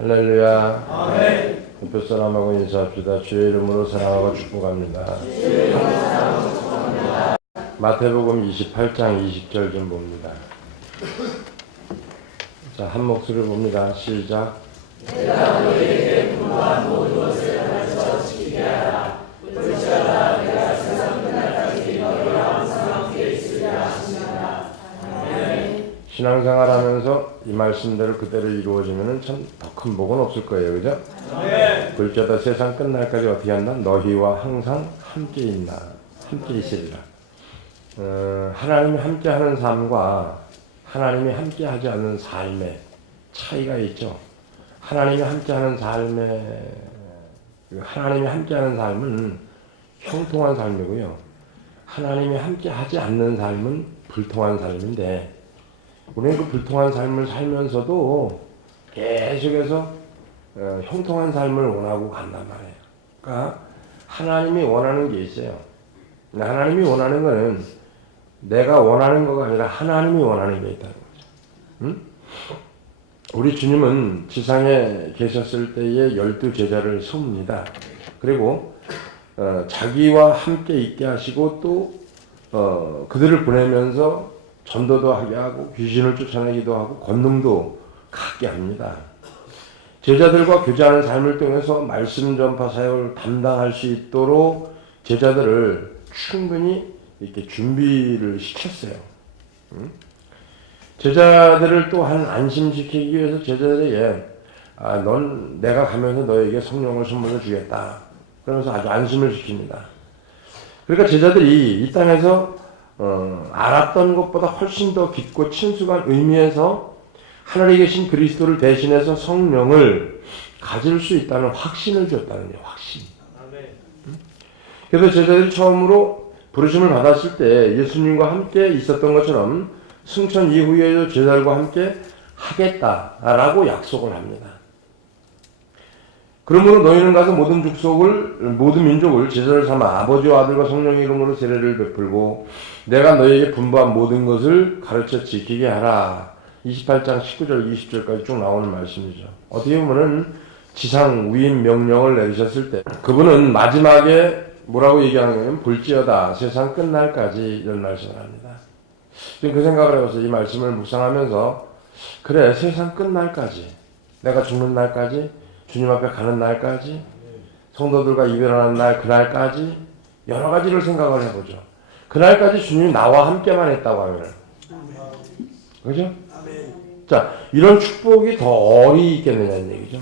할렐루야. 아멘. 옆에 사람하고 인사합시다. 주의 이름으로 사랑하고 축복합니다. 마태복음 28장 20절 좀 봅니다. 자, 한 목소리로 봅니다. 시작. 내가 너희에게 분부한 모든 것을 가르쳐 지키게 하라. 볼지어다 내가 세상 끝날까지 너희와 항상 함께 있으리라 하시니라. 아멘. 신앙생활하면서 이 말씀대로 그대로 이루어지면 참 더 큰 복은 없을 거예요. 그죠? 아멘. 볼지어다 세상 끝날까지 어떻게 한다? 너희와 항상 함께 있나. 함께 있으리라. 하나님이 함께하는 삶과 하나님이 함께하지 않는 삶의 차이가 있죠. 하나님이 함께하는 삶은 형통한 삶이고요. 하나님이 함께하지 않는 삶은 불통한 삶인데, 우리는 그 불통한 삶을 살면서도 계속해서 형통한 삶을 원하고 간단 말이에요. 그러니까 하나님이 원하는 게 있어요. 하나님이 원하는 거는 내가 원하는 거가 아니라 하나님이 원하는 게 있다는 거죠. 응? 우리 주님은 지상에 계셨을 때에 12제자를 세웁니다. 그리고 자기와 함께 있게 하시고 또 그들을 보내면서 전도도 하게 하고 귀신을 쫓아내기도 하고 권능도 갖게 합니다. 제자들과 교제하는 삶을 통해서 말씀 전파 사역을 담당할 수 있도록 제자들을 충분히 이렇게 준비를 시켰어요. 응? 제자들을 또한 안심시키기 위해서 제자들에게 넌 내가 가면서 너에게 성령을 선물로 주겠다. 그러면서 아주 안심을 시킵니다. 그러니까 제자들이 이 땅에서 알았던 것보다 훨씬 더 깊고 친숙한 의미에서 하늘에 계신 그리스도를 대신해서 성령을 가질 수 있다는 확신을 줬다는 거예요. 확신. 그래서 제자들이 처음으로 부르심을 받았을 때 예수님과 함께 있었던 것처럼 승천 이후에도 제자들과 함께 하겠다라고 약속을 합니다. 그러므로 너희는 가서 모든 민족을 제자를 삼아 아버지와 아들과 성령의 이름으로 세례를 베풀고 내가 너희에게 분부한 모든 것을 가르쳐 지키게 하라. 28장 19절 20절까지 쭉 나오는 말씀이죠. 어떻게 보면은 지상 위임 명령을 내리셨을 때 그분은 마지막에 뭐라고 얘기하는 거냐면 볼지어다 세상 끝날까지 이런 말씀을 합니다. 지금 그 생각을 해봐서 이 말씀을 묵상하면서 그래 세상 끝날까지 내가 죽는 날까지 주님 앞에 가는 날까지 성도들과 이별하는 날 그날까지 여러 가지를 생각을 해보죠. 그날까지 주님이 나와 함께만 했다고 하면 그죠? 자, 이런 축복이 더 어디 있겠느냐는 얘기죠.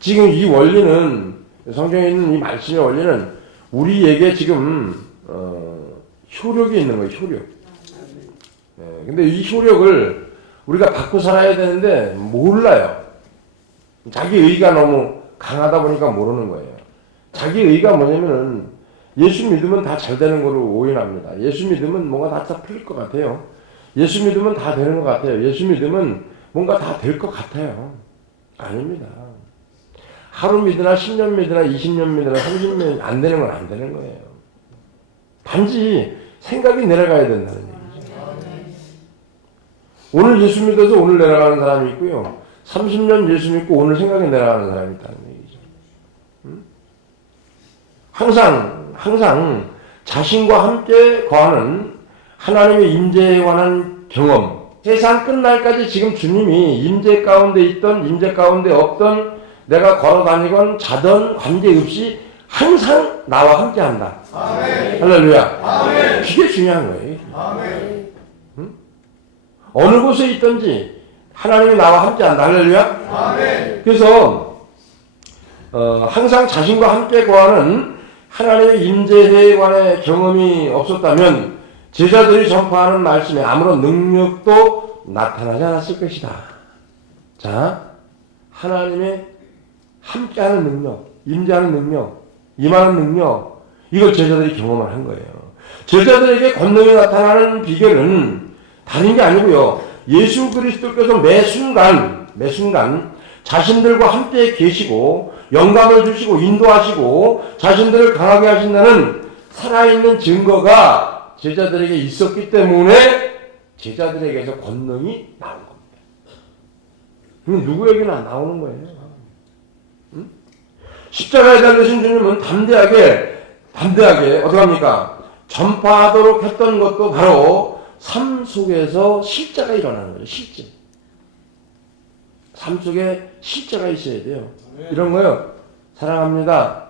지금 이 원리는 성경에 있는 이 말씀의 원리는 우리에게 지금 효력이 있는 거예요. 효력. 근데 이 효력을 우리가 받고 살아야 되는데 몰라요. 자기 의가 너무 강하다 보니까 모르는 거예요. 자기 의가 뭐냐면은 예수 믿으면 다 잘 되는 걸로 오인합니다. 예수 믿으면 뭔가 다 풀릴 것 같아요. 예수 믿으면 다 되는 것 같아요. 예수 믿으면 뭔가 다 될 것 같아요. 아닙니다. 하루 믿으나 10년 믿으나 20년 믿으나 30년 안 되는 건 안 되는 거예요. 단지 생각이 내려가야 된다는 얘기죠. 오늘 예수 믿어서 오늘 내려가는 사람이 있고요. 30년 예수 믿고 오늘 생각이 내려가는 사람이 있다는 얘기죠. 항상 자신과 함께 거하는 하나님의 임재에 관한 경험, 세상 끝날까지 지금 주님이 임재 가운데 있던 임재 가운데 없던 내가 걸어다니건 자던 관계없이 항상 나와 함께한다. 아멘. 할렐루야. 아멘. 그게 중요한 거예요. 아멘. 응? 어느 곳에 있든지 하나님이 나와 함께한다. 할렐루야. 아멘. 그래서 항상 자신과 함께 거하는 하나님의 임재에 관한 경험이 없었다면 제자들이 전파하는 말씀에 아무런 능력도 나타나지 않았을 것이다. 자, 하나님의 함께하는 능력, 임재하는 능력, 임하는 능력, 이걸 제자들이 경험을 한 거예요. 제자들에게 권능이 나타나는 비결은 다른 게 아니고요. 예수 그리스도께서 매 순간 자신들과 함께 계시고 영감을 주시고 인도하시고 자신들을 강하게 하신다는 살아있는 증거가 제자들에게 있었기 때문에 제자들에게서 권능이 나온 겁니다. 누구에게나 안 나오는 거예요. 응? 십자가에 달리신 주님은 담대하게 어떻게 합니까? 전파하도록 했던 것도 바로 삶 속에서 실제가 일어나는 거죠. 실제. 삶 속에 실제가 있어야 돼요. 이런 거요. 사랑합니다.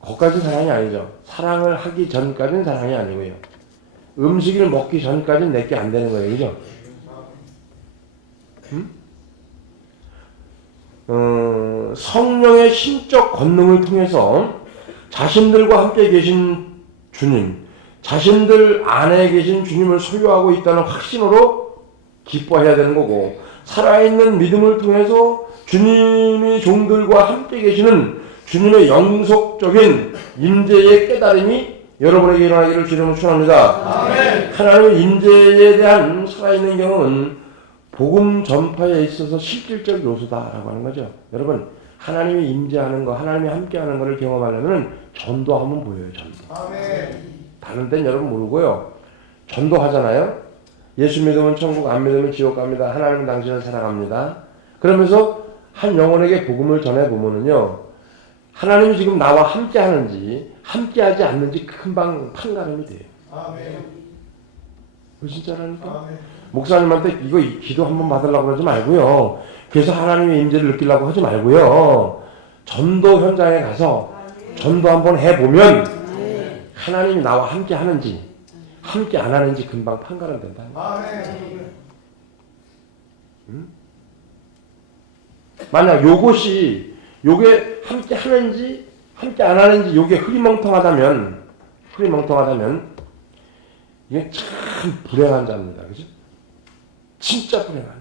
거기까지는 사랑이 아니죠. 사랑을 하기 전까지는 사랑이 아니고요. 음식을 먹기 전까지는 내게 안 되는 거예요. 그죠? 성령의 신적 권능을 통해서 자신들과 함께 계신 주님, 자신들 안에 계신 주님을 소유하고 있다는 확신으로 기뻐해야 되는 거고, 살아있는 믿음을 통해서 주님이 종들과 함께 계시는 주님의 영속적인 임재의 깨달음이 여러분에게 일어나기를 주님은 축원합니다. 아멘. 하나님의 임재에 대한 살아있는 경험은 복음 전파에 있어서 실질적 요소다라고 하는 거죠. 여러분, 하나님이 임재하는 거, 하나님이 함께하는 것을 경험하려면 전도하면 보여요. 전도. 아멘. 다른 데는 여러분 모르고요. 전도하잖아요. 예수 믿으면 천국, 안 믿으면 지옥 갑니다. 하나님은 당신을 사랑합니다. 그러면서 한 영혼에게 복음을 전해보면은요, 하나님이 지금 나와 함께 하는지, 함께 하지 않는지 금방 판가름이 돼요. 아멘. 진짜라니까? 아멘. 목사님한테 이거 기도 한번 받으려고 그러지 말고요. 그래서 하나님의 임재를 느끼려고 하지 말고요. 전도 현장에 가서 전도 한번 해보면 하나님이 나와 함께 하는지, 함께 안 하는지 금방 판가름 된다. 아멘. 응? 만약 요게 함께 하는지 함께 안 하는지 요게 흐리멍텅하다면 이게 참 불행한 자입니다. 그죠? 진짜 불행한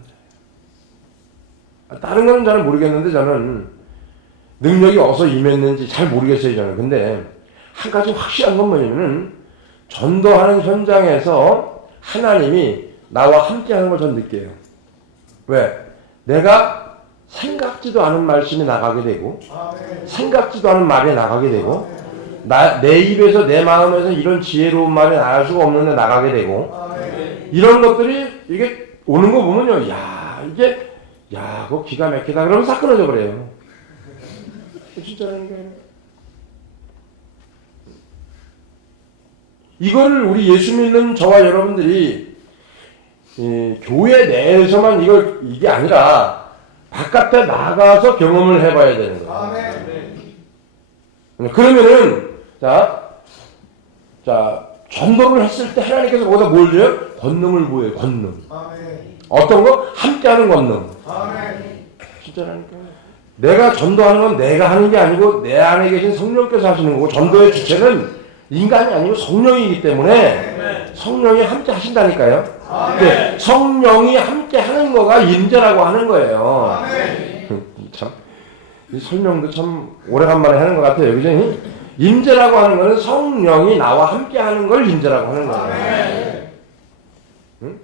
자예요. 다른 거는 잘 모르겠는데 저는 능력이 어디서 임했는지 잘 모르겠어요. 저는. 근데 한 가지 확실한 건 뭐냐면은 전도하는 현장에서 하나님이 나와 함께 하는 걸 전 느껴요. 왜? 내가 생각지도 않은 말씀이 나가게 되고, 생각지도 않은 말이 나가게 되고, 내 입에서 내 마음에서 이런 지혜로운 말이 나갈 수가 없는데 나가게 되고, 이런 것들이 이게 오는 거 보면요, 그거 기가 막히다. 그러면 싹 끊어져 버려요. 진짜라는 거예요. 이거를 우리 예수 믿는 저와 여러분들이 교회 내에서만 이게 아니라 바깥에 나가서 경험을 해봐야 되는 거예요. 아멘. 그러면은 전도를 했을 때 하나님께서 거기다 뭘 줘요? 권능을 보여요. 권능. 아멘. 어떤 거? 함께하는 권능. 아멘. 진짜라니까요. 내가 전도하는 건 내가 하는 게 아니고 내 안에 계신 성령께서 하시는 거고, 전도의 주체는 인간이 아니고 성령이기 때문에 성령이 함께 하신다니까요. 네, 성령이 함께 하는 거가 임재라고 하는 거예요. 참, 이 설명도 참 오래간만에 하는 것 같아요. 그죠? 임재라고 하는 거는 성령이 나와 함께 하는 걸 임재라고 하는 거예요. 응?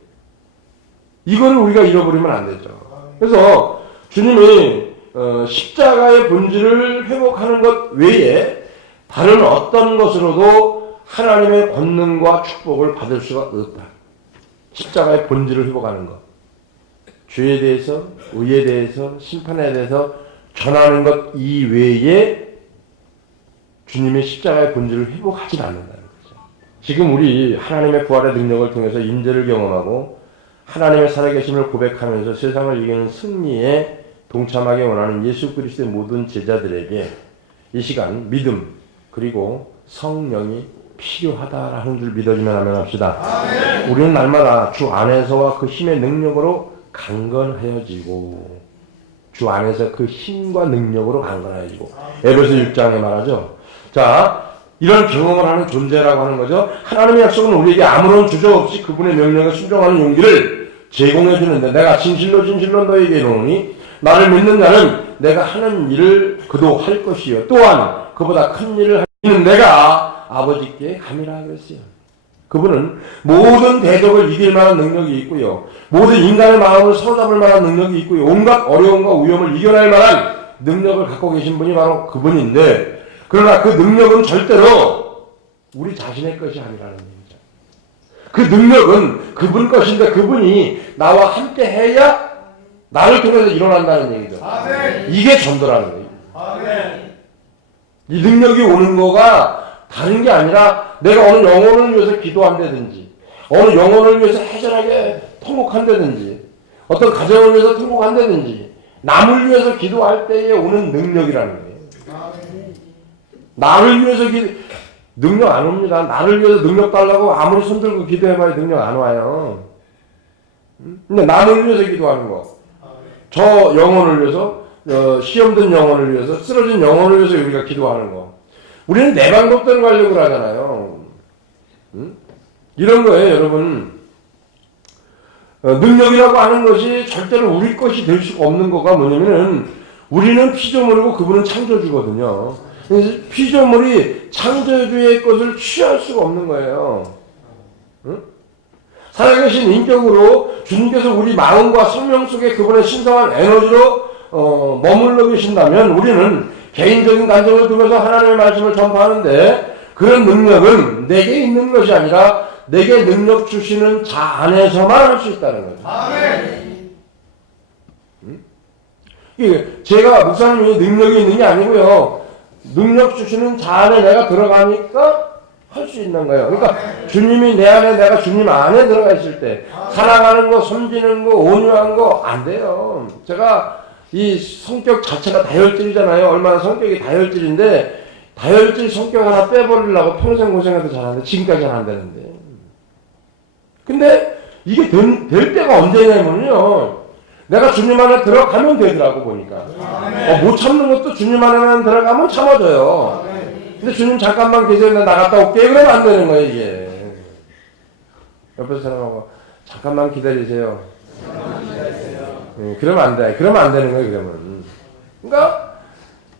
이거를 우리가 잃어버리면 안 되죠. 그래서 주님이 십자가의 본질을 회복하는 것 외에 다른 어떤 것으로도 하나님의 권능과 축복을 받을 수가 없다. 십자가의 본질을 회복하는 것, 죄에 대해서, 의에 대해서, 심판에 대해서 전하는 것 이외에 주님의 십자가의 본질을 회복하지 않는다는 거죠. 지금 우리 하나님의 부활의 능력을 통해서 임재를 경험하고 하나님의 살아계심을 고백하면서 세상을 이기는 승리에 동참하기 원하는 예수 그리스도의 모든 제자들에게 이 시간 믿음 그리고 성령이 필요하다라는 줄 믿어지면 하면 합시다. 아멘. 우리는 날마다 주 안에서와 그 힘의 능력으로 강건하여지고, 주 안에서 그 힘과 능력으로 강건하여지고, 에베소 6장에 말하죠. 자, 이런 경험을 하는 존재라고 하는 거죠. 하나님의 약속은 우리에게 아무런 주저 없이 그분의 명령에 순종하는 용기를 제공해 주는데, 내가 진실로 너에게 이르노니 나를 믿는 자는 내가 하는 일을 그도 할 것이요 또한 그보다 큰 일을 하는 내가 아버지께 감이라 그랬어요. 그분은 모든 대적을 이길 만한 능력이 있고요, 모든 인간의 마음을 사로잡을 만한 능력이 있고요, 온갖 어려움과 위험을 이겨낼 만한 능력을 갖고 계신 분이 바로 그분인데, 그러나 그 능력은 절대로 우리 자신의 것이 아니라는 얘기죠. 그 능력은 그분 것인데 그분이 나와 함께 해야 나를 통해서 일어난다는 얘기죠. 이게 전도라는 거예요. 이 능력이 오는 거가 다른 게 아니라 내가 어느 영혼을 위해서 기도한다든지 어느 영혼을 위해서 해결하게 통곡한다든지 어떤 가정을 위해서 통곡한다든지 남을 위해서 기도할 때에 오는 능력이라는 거예요. 나를 위해서 능력 안 옵니다. 나를 위해서 능력 달라고 아무리 손들고 기도해봐야 능력 안 와요. 근데 남을 위해서 기도하는 거. 저 영혼을 위해서, 시험된 영혼을 위해서, 쓰러진 영혼을 위해서 우리가 기도하는 거. 우리는 내 방법대로 가려고 하잖아요. 이런 거예요, 여러분. 능력이라고 하는 것이 절대로 우리 것이 될 수가 없는 거가 뭐냐면은 우리는 피조물이고 그분은 창조주거든요. 그래서 피조물이 창조주의 것을 취할 수가 없는 거예요. 살아계신 인격으로 주님께서 우리 마음과 생명 속에 그분의 신성한 에너지로 머물러 계신다면 우리는 개인적인 감정을 두면서 하나님의 말씀을 전파하는데 그런 능력은 내게 있는 것이 아니라 내게 능력 주시는 자 안에서만 할 수 있다는 거죠. 이게 제가 목사님이 능력이 있는 게 아니고요. 능력 주시는 자 안에 내가 들어가니까 할 수 있는 거예요. 그러니까 주님이 내 안에 내가 주님 안에 들어가 있을 때 사랑하는 거, 섬기는 거, 온유한 거 안 돼요. 제가 이 성격 자체가 다혈질이잖아요. 얼마나 성격이 다혈질인데 다혈질 성격 하나 빼버리려고 평생 고생해도 잘 안 돼. 지금까지 안 되는데. 근데 이게 될 때가 언제냐면요. 내가 주님 안에 들어가면 되더라고 보니까. 못 참는 것도 주님 안에만 들어가면 참아져요. 근데 주님 잠깐만 계세요. 나 나갔다 올게. 그러면 안 되는 거예요 이게. 옆에 사람하고 잠깐만 기다리세요. 그러면 안 돼. 그러면 안 되는 거예요 그러면. 그러니까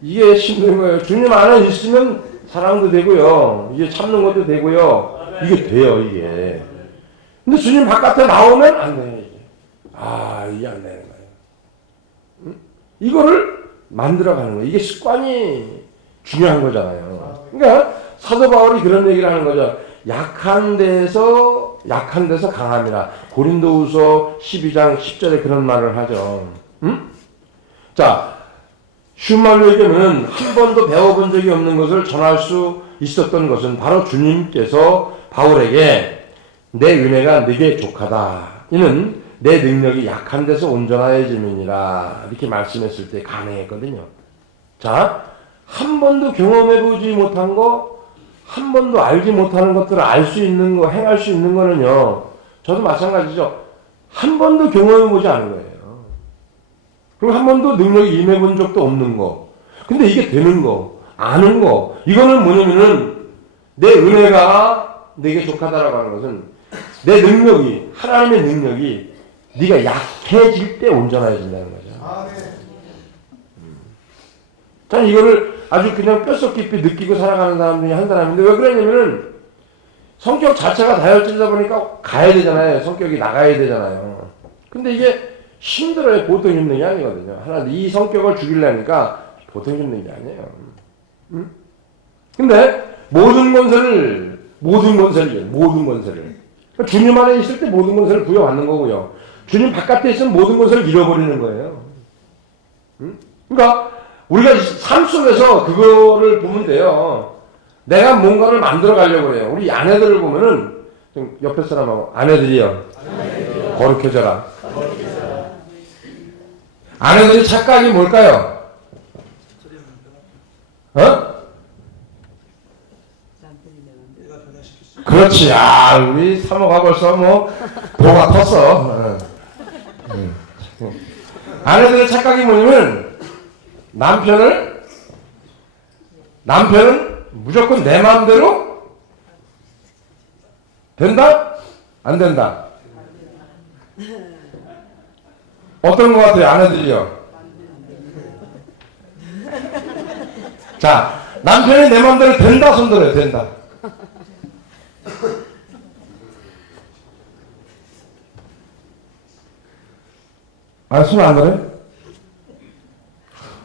이게 힘든 거예요. 주님 안에 있으면 사랑도 되고요. 이게 참는 것도 되고요. 이게 돼요 이게. 근데 주님 바깥에 나오면 안 돼요 이게. 이게 안 되는 거예요. 이거를 만들어가는 거예요. 이게 습관이 중요한 거잖아요. 그러니까 사도 바울이 그런 얘기를 하는 거죠. 약한 데서 강함이라. 고린도후서 12장 10절에 그런 말을 하죠. 자, 쉬운 말로 얘기하면 한 번도 배워본 적이 없는 것을 전할 수 있었던 것은 바로 주님께서 바울에게 내 은혜가 네게 족하다. 이는 내 능력이 약한 데서 온전하여짐이니라. 이렇게 말씀했을 때 가능했거든요. 자, 한 번도 경험해보지 못한 거, 한 번도 알지 못하는 것들을 알 수 있는 거, 행할 수 있는 거는요. 저도 마찬가지죠. 한 번도 경험해보지 않은 거예요. 그리고 한 번도 능력이 임해본 적도 없는 거. 근데 이게 되는 거, 아는 거. 이거는 뭐냐면은 내 은혜가 내게 족하다라고 하는 것은 내 능력이, 하나님의 능력이 네가 약해질 때 온전해진다는 거죠. 저는 이거를 아주 그냥 뼛속 깊이 느끼고 살아가는 사람 중에 한 사람인데 왜 그러냐면은 성격 자체가 다혈질이다 보니까 가야 되잖아요. 성격이 나가야 되잖아요. 근데 이게 힘들어요. 보통 힘든 게 아니거든요. 하나 이 성격을 죽이려니까 보통 힘든 게 아니에요. 근데 모든 권세를 주님 안에 있을 때 모든 권세를 부여받는 거고요. 주님 바깥에 있으면 모든 권세를 잃어버리는 거예요. 그러니까 우리가 삶 속에서 그거를 보면 돼요. 내가 뭔가를 만들어 가려고 해요. 우리 아내들을 보면은 좀 옆에 사람하고 아내들이요. 거룩해져라. 아내들의 착각이 뭘까요? 그렇지. 우리 사모가 벌써 도가 텄어. 아내들의 착각이 뭐냐면 남편은 무조건 내 마음대로 된다? 안 된다? 어떤 것 같아요, 아내들이요? 자, 남편이 내 마음대로 된다, 손들어요, 된다. 손 안 들어요?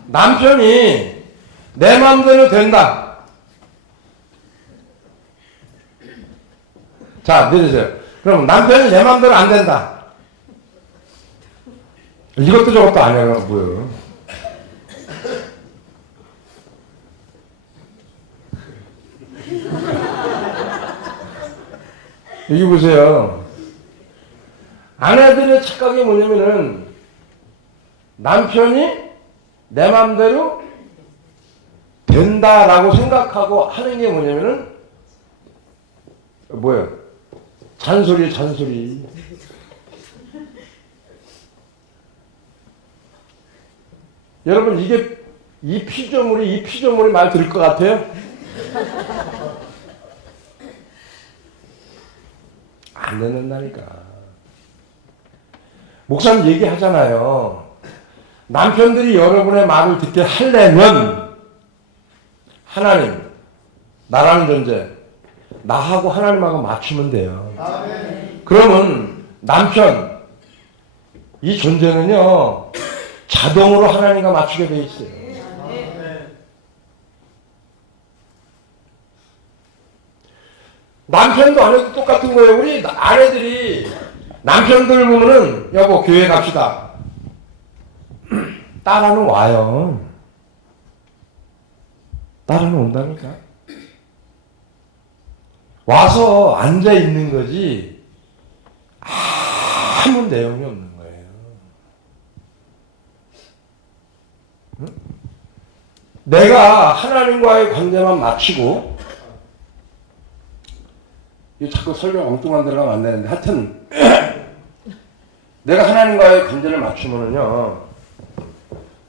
남편이 내 마음대로 된다. 자, 내리세요. 그럼 남편이 내 마음대로 안 된다. 이것도 저것도 아니야, 뭐야. 여기 보세요. 아내들의 착각이 뭐냐면은 남편이 내 마음대로 된다라고 생각하고 하는 게 뭐냐면은 뭐예요? 잔소리, 잔소리. 여러분 이게 이 피조물이 말 들을 것 같아요? 안 듣는다니까. 목사님 얘기하잖아요. 남편들이 여러분의 말을 듣게 하려면 하나님, 나라는 존재, 나하고 하나님하고 맞추면 돼요. 그러면 남편, 이 존재는요 자동으로 하나님과 맞추게 돼 있어요. 남편도 아내도 똑같은 거예요. 우리 아내들이 남편들 보면은 여보 교회 갑시다. 따라는 와요. 따라는 온다니까. 와서 앉아 있는 거지 아무 내용이 없는 거예요. 응? 내가 하나님과의 관계만 맞추고, 이 자꾸 설명 엉뚱한 데로 가면 안 되는데, 하여튼 내가 하나님과의 관계를 맞추면은요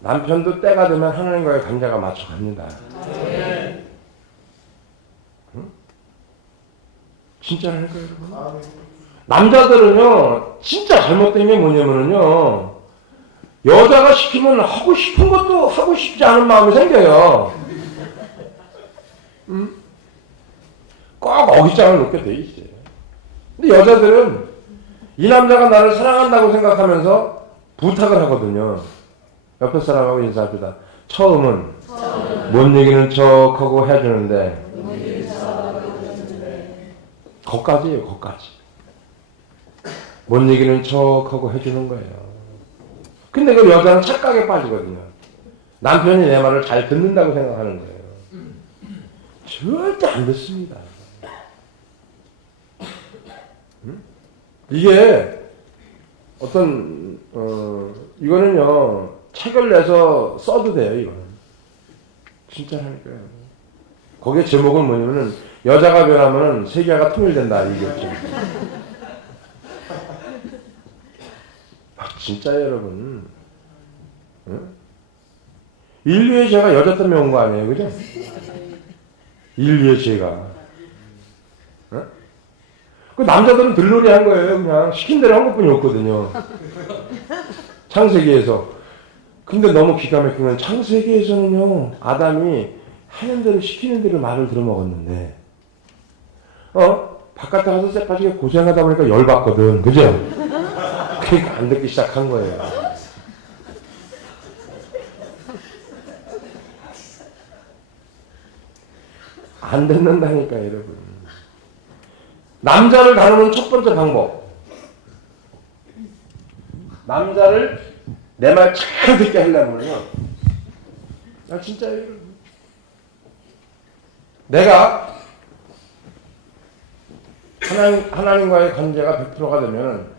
남편도 때가 되면 하나님과의 관계가 맞춰갑니다. 응? 진짜로 할 거예요, 여러분. 남자들은요 진짜 잘못된 게 뭐냐면은요 여자가 시키면 하고 싶은 것도 하고 싶지 않은 마음이 생겨요. 응? 꼭 어깃장을 놓게 돼 있어요. 근데 여자들은 이 남자가 나를 사랑한다고 생각하면서 부탁을 하거든요. 옆에 사람하고 인사합니다. 처음은 뭔 얘기는 척하고 해주는데 거기까지예요. 거기까지. 뭔 얘기는 척하고 해주는 거예요. 근데 그 여자는 착각에 빠지거든요. 남편이 내 말을 잘 듣는다고 생각하는 거예요. 절대 안 듣습니다. 이게 어떤 이거는요 책을 내서 써도 돼요. 이거는 진짜 하니까요. 거기에 제목은 뭐냐면은 여자가 변하면은 세계가 통일된다 이거죠. 아 진짜 여러분, 응? 인류의 죄가 여자 때문에 온 거 아니에요, 그죠? 인류의 죄가. 응? 그 남자들은 들놀이 한 거예요. 그냥 시킨 대로 한 것뿐이 없거든요. 창세기에서. 근데 너무 기가 막히면 창세기에서는요 아담이 하는 대로 시키는 대로 말을 들어먹었는데 바깥에 가서 쎄빠지게 고생하다 보니까 열받거든. 그죠? 그러니까 안 듣기 시작한 거예요. 안 듣는다니까 여러분. 남자를 다루는 첫 번째 방법. 남자를 내 말 잘 듣게 하려면요. 진짜 내가 하나님과의 관계가 100%가 되면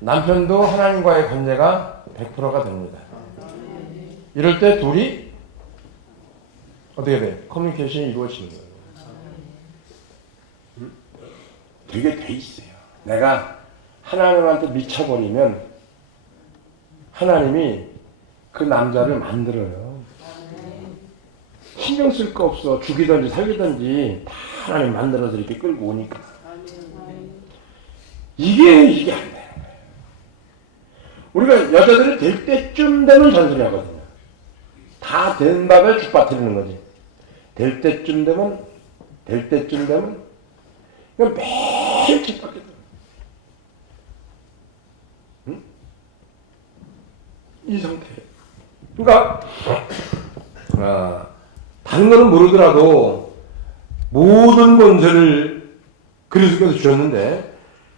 남편도 하나님과의 관계가 100%가 됩니다. 이럴 때 둘이 어떻게 돼? 커뮤니케이션이 이루어지는 거예요. 되게 돼 있어요. 내가 하나님한테 미쳐버리면 하나님이 그 남자를 만들어요. 신경 쓸 거 없어. 죽이든지 살리든지 다 하나님 만들어서 이렇게 끌고 오니까. 이게 안 되는 거예요. 우리가 여자들이 될 때쯤 되면 잔소리 하거든요. 다 된 밥에 죽 빠뜨리는 거지. 될 때쯤 되면 그냥 매일 죽 빠뜨려. 응? 이 상태. 그러니까 다른 거는 모르더라도 모든 권세를 그리스도께서 주셨는데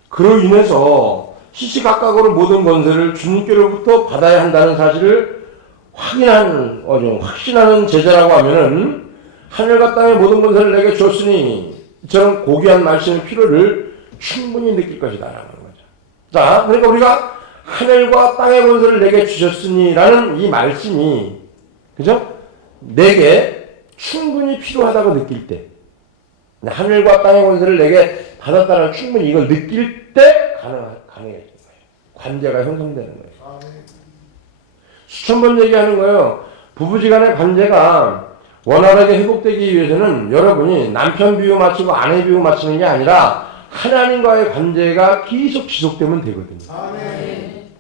그로 인해서 시시각각으로 모든 권세를 주님께로부터 받아야 한다는 사실을 확신하는 제자라고 하면은 하늘과 땅의 모든 권세를 내게 줬으니 저런 고귀한 말씀의 필요를 충분히 느낄 것이다라는 거죠. 자, 그러니까 우리가 하늘과 땅의 권세를 내게 주셨으니라는 이 말씀이 그죠? 내게 충분히 필요하다고 느낄 때, 하늘과 땅의 권세를 내게 받았다는 충분히 이걸 느낄 때 가능해지는 거예요. 관계가 형성되는 거예요. 수천 번 얘기하는 거예요. 부부지간의 관계가 원활하게 회복되기 위해서는 여러분이 남편 비유 맞추고 아내 비유 맞추는 게 아니라 하나님과의 관계가 계속 지속되면 되거든요.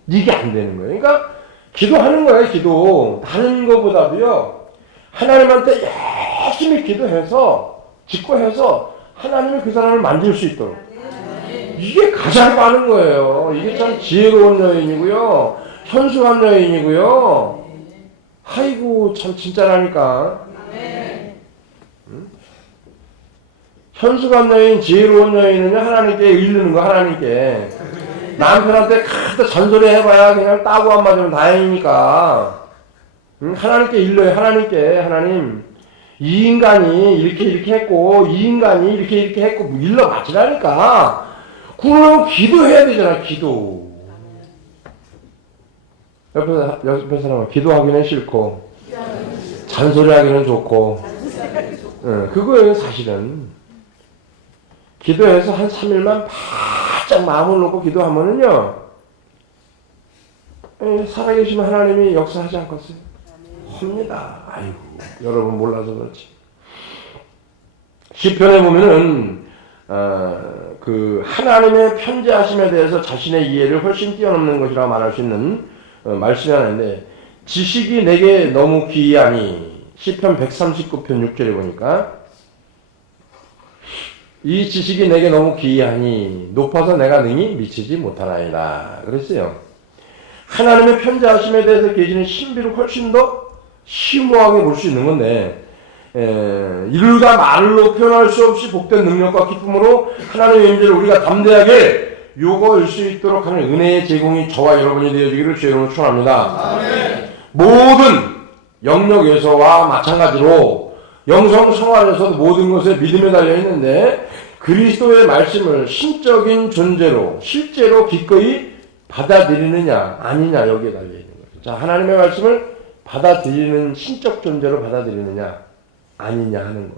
이게 안 되는 거예요. 그러니까 기도하는 거예요. 기도. 다른 것보다도요. 하나님한테 열심히 기도해서 직구해서 하나님이 그 사람을 만질 수 있도록. 이게 가장 많은 거예요. 이게 참 지혜로운 여인이고요. 현수한 여인이고요. 아이고 참 진짜라니까. 현수한 여인, 지혜로운 여인은요. 하나님께 이르는 거 하나님께. 남편한테 카드 잔소리 해봐야 그냥 따고 안 맞으면 다행이니까. 하나님께 일러요. 하나님께. 하나님 이 인간이 이렇게 했고 이 인간이 이렇게 했고 일러 맞으라니까. 그럼 기도해야 되잖아. 기도. 옆에 사람은 기도하기는 싫고 잔소리하기는 좋고 그거예요 사실은. 기도해서 한 3일만 바짝 마음을 놓고 기도하면은요 살아계시면 하나님이 역사하지 않겠어요? 합니다. 아이고 여러분 몰라서 그렇지. 시편에 보면은 그 하나님의 편재하심에 대해서 자신의 이해를 훨씬 뛰어넘는 것이라고 말할 수 있는 말씀이 하나 있는데, 지식이 내게 너무 귀하니 시편 139편 6절에 보니까 이 지식이 내게 너무 귀하니 높아서 내가 능히 미치지 못하나이다 그랬어요. 하나님의 편재하심에 대해서 계시는 신비를 훨씬 더 심오하게 볼 수 있는 건데, 이루다 말로 표현할 수 없이 복된 능력과 기쁨으로 하나님의 임재를 우리가 담대하게 요구할 수 있도록 하는 은혜의 제공이 저와 여러분이 되어지기를 주의 이름으로 축원합니다. 아멘. 모든 영역에서와 마찬가지로 영성 생활에서도 모든 것에 믿음에 달려 있는데, 그리스도의 말씀을 신적인 존재로 실제로 기꺼이 받아들이느냐 아니냐 여기에 달려 있는 거죠. 자, 하나님의 말씀을 받아들이는 신적 존재로 받아들이느냐 아니냐 하는 거.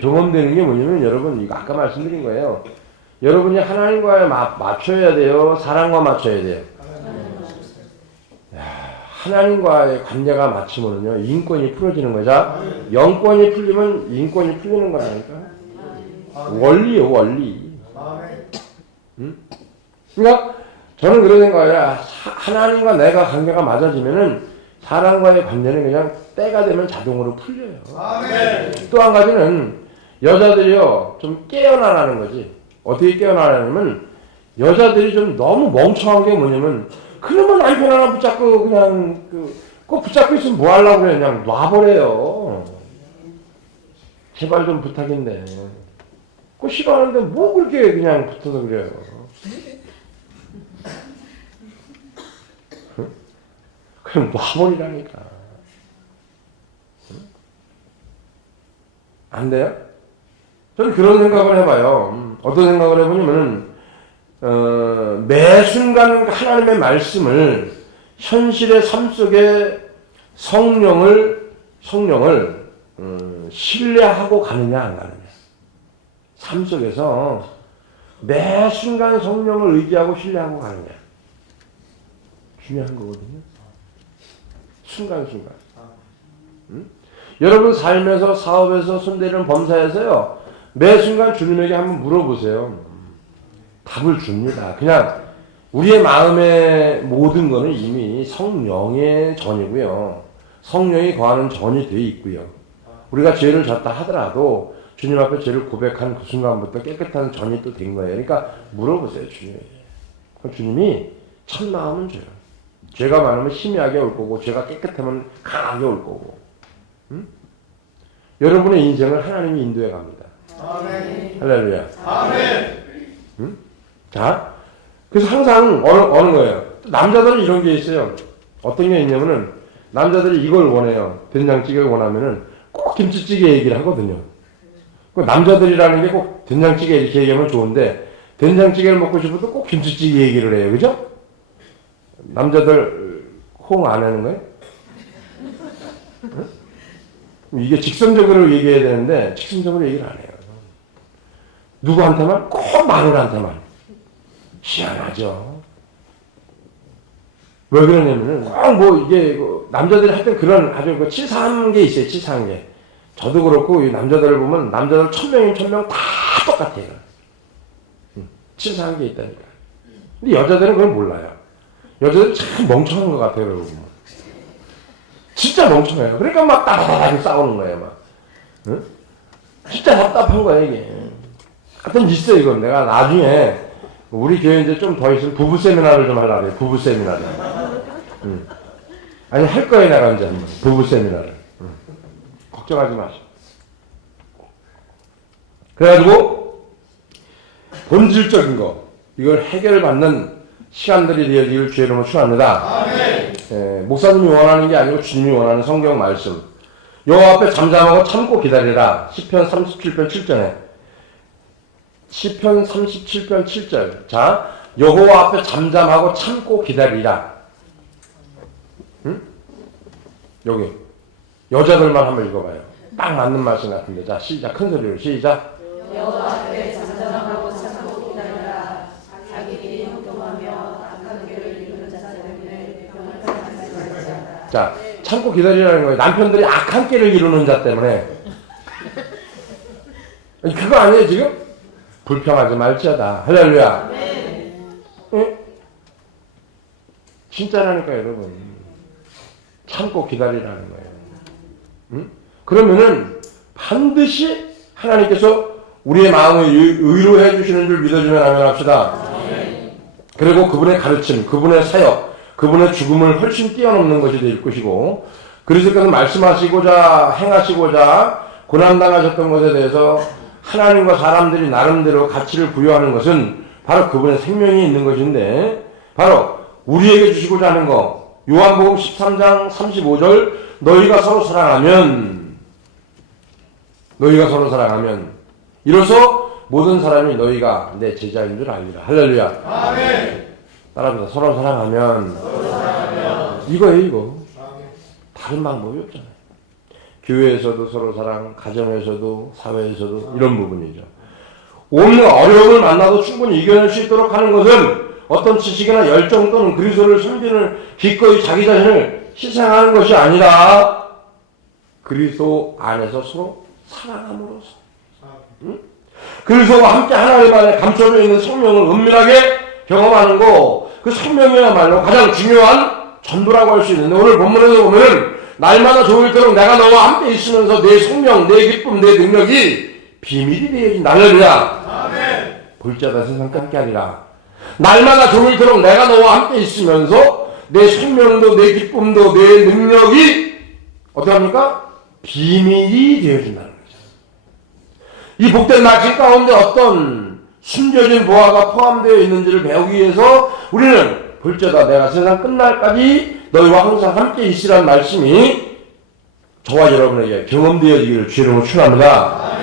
경험되는 게 뭐냐면 여러분 이거 아까 말씀드린 거예요. 여러분이 하나님과 맞춰야 돼요. 사람과 맞춰야 돼요. 하나님과의 관계가 맞추면은요 인권이 풀어지는 거죠. 영권이 풀리면 인권이 풀리는 거라니까. 원리요 원리. 응? 그러니까 저는 그런 생각이야. 하나님과 내가 관계가 맞아지면은 사람과의 관계는 그냥 때가 되면 자동으로 풀려요. 또 한 가지는 여자들이요 좀 깨어나라는 거지. 어떻게 깨어나냐면 여자들이 좀 너무 멍청한 게 뭐냐면, 그러면 남편 하나 붙잡고 그냥 꼭 붙잡고 있으면 뭐 하려고 그래. 그냥 놔버려요. 제발 좀 부탁인데. 그거 싫어하는데 뭐 그렇게 그냥 붙어서 그래요. 그럼 놔버리라니까. 안 돼요? 저는 그런 생각을 해봐요. 어떤 생각을 해보냐면은, 매 순간 하나님의 말씀을 현실의 삶 속에 성령을 신뢰하고 가느냐 안 가느냐. 삶 속에서 매 순간 성령을 의지하고 신뢰하고 가느냐. 중요한 거거든요. 순간순간. 응? 여러분 삶에서 사업에서 손대는 범사에서요 매 순간 주님에게 한번 물어보세요. 답을 줍니다. 그냥 우리의 마음의 모든 거는 이미 성령의 전이고요. 성령이 거하는 전이 되어 있고요. 우리가 죄를 졌다 하더라도 주님 앞에 죄를 고백한 그 순간부터 깨끗한 전이 또 된 거예요. 그러니까 물어보세요. 주님에게. 그럼 주님이 첫 마음은 줘요. 죄가 많으면 희미하게 올 거고 죄가 깨끗하면 강하게 올 거고. 응? 여러분의 인생을 하나님이 인도해 갑니다. 아멘. 할렐루야. 아멘. 응? 자, 그래서 항상 어느 거예요. 남자들은 이런 게 있어요. 어떤 게 있냐면은 남자들이 이걸 원해요. 된장찌개를 원하면은 꼭 김치찌개 얘기를 하거든요. 그 남자들이라는 게 꼭 된장찌개 이렇게 얘기하면 좋은데 된장찌개를 먹고 싶어도 꼭 김치찌개 얘기를 해요. 그죠? 남자들 호응 안 하는 거예요? 응? 이게 직선적으로 얘기해야 되는데 직선적으로 얘기를 안 해요. 누구한테만? 꼭 마누라한테만. 희한하죠. 왜 그러냐면은 뭐 이게 남자들이 할 때 그런 아주 치사한 게 있어요. 치사한 게. 저도 그렇고 이 남자들을 보면 남자들 1000명이면 1000명 다 똑같아요. 치사한 게 있다니까. 근데 여자들은 그걸 몰라요. 여자들은 참 멍청한 것 같아요. 여러분. 진짜 멍청해요. 그러니까 막 따다다닥 싸우는 거예요. 막. 응? 진짜 답답한 거예요 이게. 하여튼 있어 이건. 내가 나중에 우리 교회 이제 좀 더 있으면 부부 세미나를 좀 하려고 해요. 부부 세미나를. 아니 할 거예요 내가 이제 부부 세미나를. 걱정하지 마시고. 그래가지고 본질적인 거 이걸 해결받는 시간들이 되어지길 주의 이름으로 축원합니다. 목사님이 원하는 게 아니고 주님이 원하는 성경 말씀. 여호와 앞에 잠잠하고 참고 기다리라. 시편 37편 7절에 시편 37편 7절. 자, 여호와 앞에 잠잠하고 참고 기다리라. 응? 여기 여자들만 한번 읽어봐요. 딱 맞는 말씀 같은데. 자, 시작. 큰 소리로 시작. 여호와 앞에 잠잠하고 참고 기다리라. 자기 길이 형통하며 악한 길을 이루는 자 때문에 병을 당하지 않아. 자, 참고 기다리라는 거예요. 남편들이 악한 길을 이루는 자 때문에. 그거 아니에요 지금? 불평하지 말지어다. 할렐루야. 응? 진짜라니까 여러분. 참고 기다리라는 거예요. 응? 그러면은 반드시 하나님께서 우리의 마음을 의로해 주시는 줄 믿어주면 아멘 합시다. 그리고 그분의 가르침, 그분의 사역, 그분의 죽음을 훨씬 뛰어넘는 것이 될 것이고, 그리스도께서 말씀하시고자 행하시고자 고난당하셨던 것에 대해서 하나님과 사람들이 나름대로 가치를 부여하는 것은 바로 그분의 생명이 있는 것인데, 바로 우리에게 주시고자 하는 것. 요한복음 13장 35절 너희가 서로 사랑하면 이로써 모든 사람이 너희가 내 제자인 줄 알리라. 할렐루야. 아멘. 따라합니다. 서로 사랑하면 이거예요 이거. 다른 방법이 없잖아요. 교회에서도 서로 사랑, 가정에서도 사회에서도 이런 부분이죠. 오늘 어려움을 만나도 충분히 이겨낼 수 있도록 하는 것은 어떤 지식이나 열정 또는 그리스도를 섬기는 기꺼이 자기 자신을 희생하는 것이 아니라 그리스도 안에서 서로 사랑함으로써 그리스도와 함께 하나님 안에 감춰져 있는 성령을 은밀하게 경험하는 거, 그 성령이야말로 가장 중요한 전부라고 할 수 있는데, 오늘 본문에서 보면은 날마다 좋을도록 내가 너와 함께 있으면서 내 성령, 내 기쁨, 내 능력이 비밀이 되어진다. 할렐루야. 볼지어다 세상 끝이 아니라 날마다 좋을도록 내가 너와 함께 있으면서 내 생명도 내 기쁨도 내 능력이 어떻게 합니까? 비밀이 되어진다는 거죠. 이 복된 말씀 가운데 어떤 숨겨진 보화가 포함되어 있는지를 배우기 위해서 우리는 볼지어다 내가 세상 끝날까지 너희와 항상 함께 있으라는 말씀이 저와 여러분에게 경험되어지기를 주의 이름으로 축원합니다.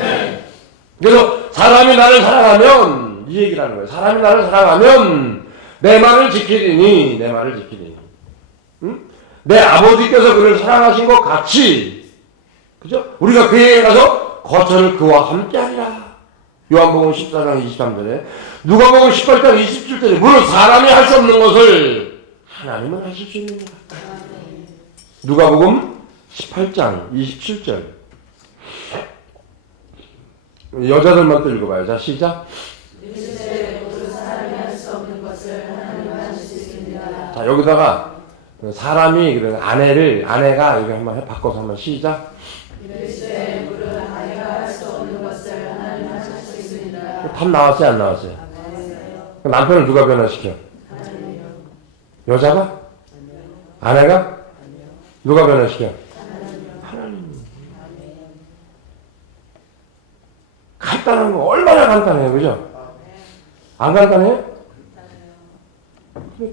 그래서 사람이 나를 사랑하면 이 얘기를 하는 거예요. 사람이 나를 사랑하면 내 말을 지키리니 응? 내 아버지께서 그를 사랑하신 것 같이, 그죠? 우리가 그에게 가서 거처를 그와 함께 하리라. 요한복음 14장 23절에, 누가복음 18장 27절에 무릇 사람이 할 수 없는 것을 하나님은 하실 수 있는 거야. 누가복음 18장 27절. 여자들만 또 읽어봐요. 자, 시작. 자, 여기다가 사람이 아내가 이거 한번 바꿔서 한번 시작. 답 나왔어요, 안 나왔어요? 남편을 누가 변화시켜? 여자가? 아내가? 누가 변화시켜? 하나님. 간단한 거 얼마나 간단해요, 그죠? 안 간단해요?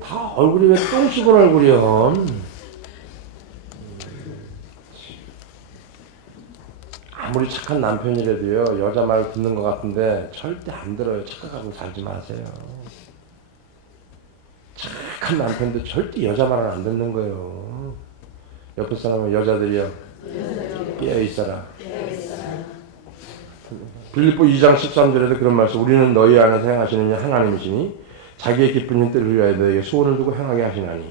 다 얼굴이 왜 똥 씹은 얼굴이야. 아무리 착한 남편이라도요, 여자 말 듣는 것 같은데 절대 안 들어요. 착각하고 살지 마세요. 착한 남편도 절대 여자 말은 안 듣는 거예요. 옆에 사람은 여자들이요, 깨어있어라. 빌립보 2장 13절에도 그런 말씀, 우리는 너희 안에서 행하시는 하나님이시니 자기의 기쁜 일들을 위하여 너희에게 소원을 두고 행하게 하시나니.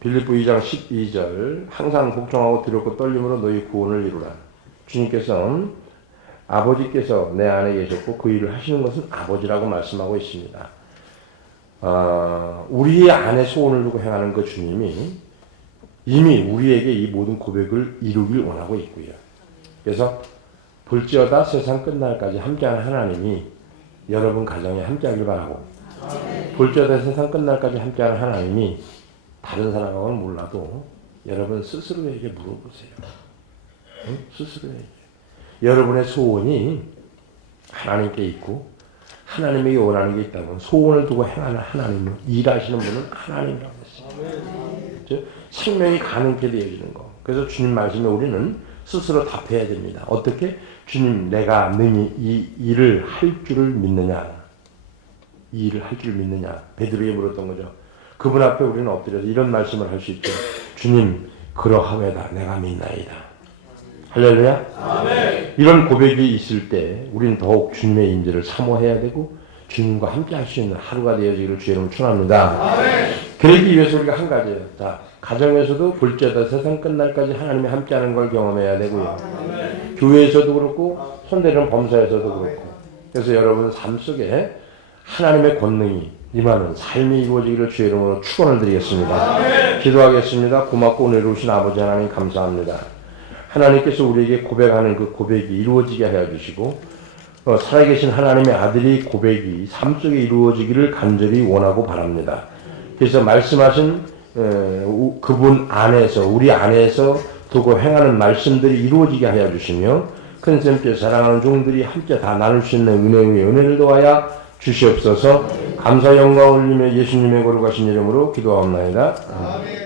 빌립보 2장 12절, 항상 복종하고 두렵고 떨림으로 너희 구원을 이루라. 주님께서는 아버지께서 내 안에 계셨고 그 일을 하시는 것은 아버지라고 말씀하고 있습니다. 우리의 안에 소원을 두고 행하는 그 주님이 이미 우리에게 이 모든 고백을 이루길 원하고 있고요. 그래서 볼지어다 세상 끝날까지 함께하는 하나님이 여러분 가정에 함께하길 바라고, 볼지어다 세상 끝날까지 함께하는 하나님이 다른 사람하고는 몰라도 여러분 스스로에게 물어보세요. 응? 스스로에게. 여러분의 소원이 하나님께 있고 하나님에게 원하는 게 있다면 소원을 두고 행하는 하나님은, 일하시는 분은 하나님이라고 했어요. 생명이 가능케 되어지는 거. 그래서 주님 말씀에 우리는 스스로 답해야 됩니다. 어떻게? 주님, 내가 능히 이 일을 할 줄을 믿느냐? 이 일을 할 줄 믿느냐? 베드로에게 물었던 거죠. 그분 앞에 우리는 엎드려서 이런 말씀을 할 수 있죠. 주님, 그러하외다. 내가 믿나이다. 할렐루야. 아멘. 이런 고백이 있을 때 우리는 더욱 주님의 임재를 사모해야 되고 주님과 함께 할 수 있는 하루가 되어지기를 주의 이름으로 축원합니다. 아멘. 그러기 위해서 우리가 한 가지예요. 자, 가정에서도 볼지어다 세상 끝날까지 하나님이 함께하는 걸 경험해야 되고요. 아멘. 교회에서도 그렇고 손대는 범사에서도 그렇고. 그래서 여러분 삶 속에 하나님의 권능이 임하는 삶이 이루어지기를 주의 이름으로 축원을 드리겠습니다. 아멘. 기도하겠습니다. 고맙고 은혜로우신 아버지 하나님 감사합니다. 하나님께서 우리에게 고백하는 그 고백이 이루어지게 하여 주시고 살아계신 하나님의 아들이 고백이 삶 속에 이루어지기를 간절히 원하고 바랍니다. 그래서 말씀하신 그분 안에서, 우리 안에서 두고 행하는 말씀들이 이루어지게 하여 주시며 큰 샘께 사랑하는 종들이 함께 다 나눌 수 있는 은혜의 은혜를 더하여 주시옵소서. 감사 영광 올리며 예수님의 거룩하신 이름으로 기도하옵나이다. 아멘.